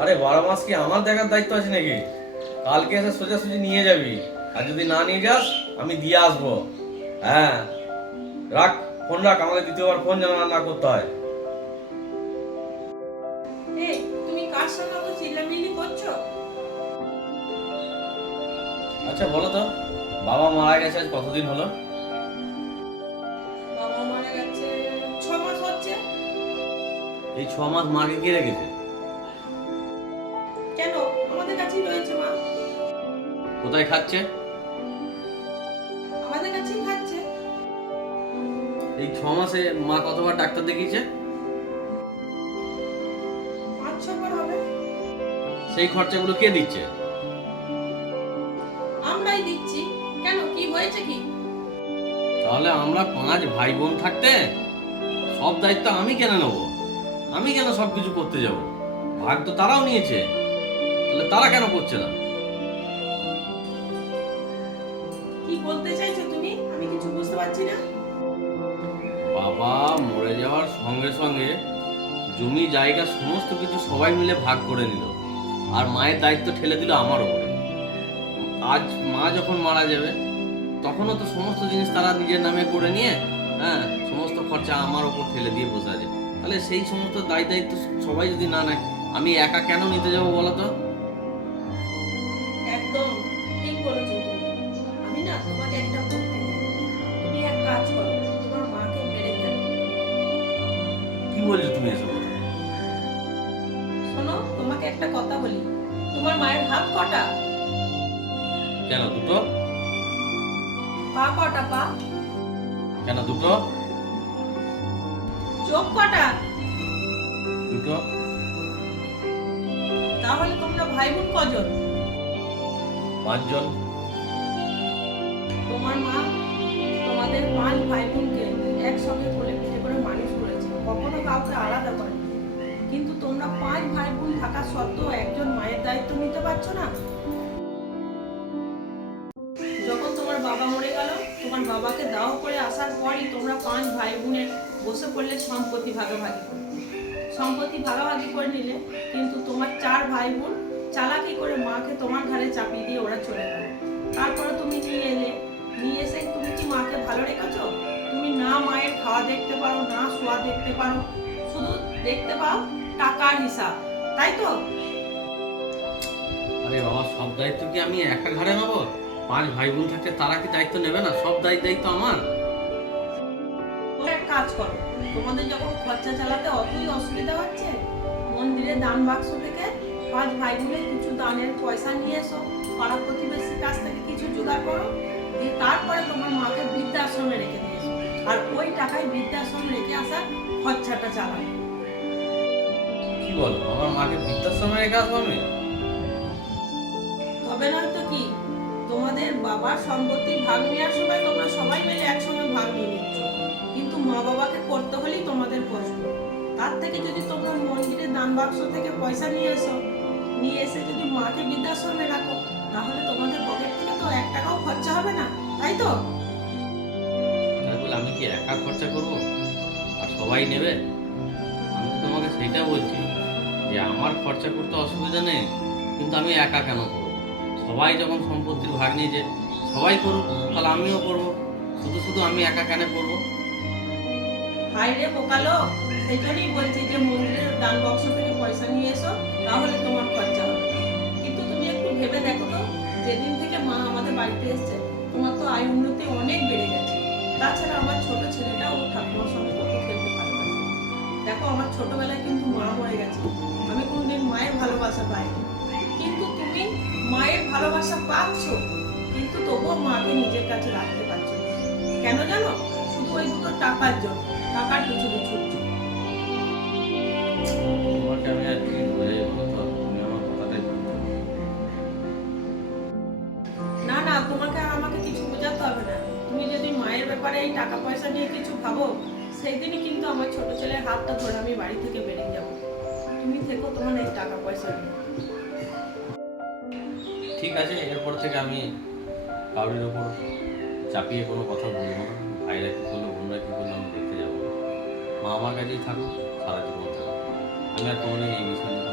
আরে 12 মাস কি আমার দেখার দায়িত্ব আছে নাকি? কালকে এসে সোজাসুজি নিয়ে যাবি, আর যদি না নিয়ে যাস আমি দিয়ে আসবো। হ্যাঁ, রাখ, ফোন রাখ, আমাকে দ্বিতীয়বার ফোন যেন আর না করতে হয়। এই, তুমি কার সঙ্গে অত চিল্লামিল্লি করছো? আচ্ছা বলো তো, বাবা মারা গেছে আজ কতদিন হলো? বাবা মারা গেছে 6 মাস হচ্ছে। এই 6 মাস মাকে কে রেখেছে? কেন? আমাদের কাছেই রয়েছে মা। কোথায় খাচ্ছে? আমাদের কাছেই খাচ্ছে। এই 6 মাসে মা কতবার ডাক্তার দেখিয়েছে? 5-6 বার হবে। সেই খরচাগুলো কে দিচ্ছে? আমরাই দিচ্ছি। কেন, কি হয়েছে কি? তাহলে আমরা 5 ভাই বোন থাকতে সব দায়িত্ব আমি কেন নেব? আমি কেন সবকিছু করতে যাব? ভাগ তো তারাও নিয়েছে, তাহলে তারা কেন করছে না? কি বলতে চাইছো তুমি? আমি কিছু বুঝতে পারছি না। বাবা মরে যাওয়ার সঙ্গে সঙ্গে জমি জায়গা সমস্ত কিছু সবাই মিলে ভাগ করে নিল, আর মায়ের দায়িত্ব ঠেলে দিল আমার উপরে। আজ মা যখন মারা যাবে তখনও তো সমস্ত জিনিস তারা নিজের নামে করে নিয়ে, হ্যাঁ, সমস্ত খরচা আমার উপর ঠেলে দিয়ে বসে আছে। তাহলে সেই সমস্ত দায়িত্ব সবাই যদি না নেয়, আমি একা কেন নিতে যাবো বলো তো? একদম ঠিক বলেছো তুমি। আমি না তোমাকে একটা বুদ্ধি দিই। তুমি এক কাজ করো, তোমার মাকে মেরে ফেলো। কি বলছো তুমি এসব কথা? শোনো, তোমাকে একটা কথা বলি। তোমার মায়ের হাত কটা? কেন দুটো? পা কটা? পা? কেন দুটো? চোখ কটা? দুটো। তাহলে তোমরা ভাই বোন কজন? 5 জন। তোমার মা তোমাদের 5 ভাই বোনকে একসঙ্গে কোলে পিঠে করে মানুষ করেছে, কখনো কাউকে আলাদা করেনি। কিন্তু তোমরা 5 ভাই বোন থাকা সত্ত্বেও একজন মায়ের দায়িত্ব নিতে পারছো না। যখন তোমার বাবা মরে গেল, তোমার বাবাকে দাহ করে আসার পরই তোমরা 5 ভাই বোনের বসে পড়লে সম্পত্তি ভাগাভাগি করতে। সম্পত্তি ভাগাভাগি করে নিলে, কিন্তু তোমার 4 ভাই বোন চালাকি করে মাকে তোমার ঘাড়ে চাপিয়ে দিয়ে ওরা চলে গেল। তারপরে তুমি নিয়ে এলে, নিয়ে এসে তুমি কি মাকে ভালো রেখেছো? তুমি না মায়ের খাওয়া দেখতে পারো, না শোয়া দেখতে পারো, শুধু দেখতে পাও টাকার হিসাব, তাই তো? আরে বাবা, সব দায়িত্ব কি আমি একা ঘাড়ে নেবো? 5 ভাই বোন থাকতে তারা কি দায়িত্ব নেবে না? সব দায়িত্ব আমার। তোমরা এক কাজ করো, তোমাদের যখন খরচা চালাতে অতই অসুবিধা হচ্ছে, মন্দিরে দান বাক্স থেকে 5 ভাই বোনের কিছু দানের পয়সা নিয়ে এসো, পাড়া প্রতিবেশীর কাছ থেকে কিছু জোগাড় করো, দিয়ে তারপরে তোমার মাকে বৃদ্ধাশ্রমে রেখে দিয়েছো, আর ওই টাকায় বৃদ্ধাশ্রম রেখে আসার খরচাটা চালাবে। কি বলো, আমার মাকে বৃদ্ধাশ্রমে রেখে আসবো আমি? তবে নয়তো কি? তোমাদের বাবার সম্পত্তির ভাগ নেওয়ার সময় তোমরা সবাই মিলে একসঙ্গে ভাগ নিয়ে নিচ্ছ, কিন্তু মা বাবাকে করতে হলেই তোমাদের কষ্ট। তার থেকে যদি তোমরা মন্দিরে দান বাক্স থেকে পয়সা নিয়ে এসো, নিয়ে এসে যদি মাকে বৃদ্ধাশ্রমে রাখো, তাহলে তোমাদের পকেট থেকে তো 1 টাকাও খরচা হবে না, তাই তো? তাই বলে আমি কি একা খরচা করব আর সবাই নেবে? আমি তো তোমাকে সেইটা বলছি যে আমার খরচা করতে অসুবিধা নেই, কিন্তু আমি একা কেন করবো? সবাই যখন সম্পত্তির ভাগ নিয়েছে, সবাই করুক, তাহলে আমিও করবো। শুধু শুধু আমি একা কেন করবো? হাই রে বোকালো, সেই জন্যই বলছি যে মন্দিরের দান বাক্স থেকে পয়সা নিয়ে এসো, তাহলে তোমার খরচা হবে। কিন্তু তুমি একটু ভেবে দেখো তো, যেদিন থেকে মা আমাদের বাড়িতে এসেছে, তোমার তো আয় উন্নতি অনেক বেড়ে গেছে। তাছাড়া আমার ছোট ছেলেটাও ঠাকুমার সঙ্গে কত খেলতে ভালোবাসে। দেখো, আমার ছোটবেলায় কিন্তু মা মরে গেছে, আমি কোনোদিন মায়ের ভালোবাসা পাইনি। কিন্তু তুমি মায়ের ভালোবাসা পাচ্ছ, কিন্তু তবুও মাকে নিজের কাছে রাখতে পারছো না। কেন জানো? শুধু ওই দুটো টাকার জন্য, টাকার পিছনে ছুটছো। তোমাকে আমি আর কি বোঝাই বলো তো? তুমি আমার কথাটাই বুঝতে পারো। না না, তোমাকে আর আমাকে কিছু বোঝাতে হবে না। তুমি যদি মায়ের ব্যাপারে এই টাকা পয়সা নিয়ে কিছু ভাবো, সেই দিনই কিন্তু আমার ছোট ছেলের হাতটা ধরে আমি বাড়ি থেকে বেরিয়ে যাবো। তুমি থেকো তোমার এই টাকা পয়সা নিয়ে। ঠিক আছে, এরপর থেকে আমি কারোর ওপর চাপিয়ে কোনো কথা বলবো না। ভাইরা কি করলো, বোনরা কি করলো, আমি দেখতে যাবো না। মা আমার কাছেই থাকুক, সারা জীবন থাকুক। আমি আর কোনোদিন এই বিষয় নিয়ে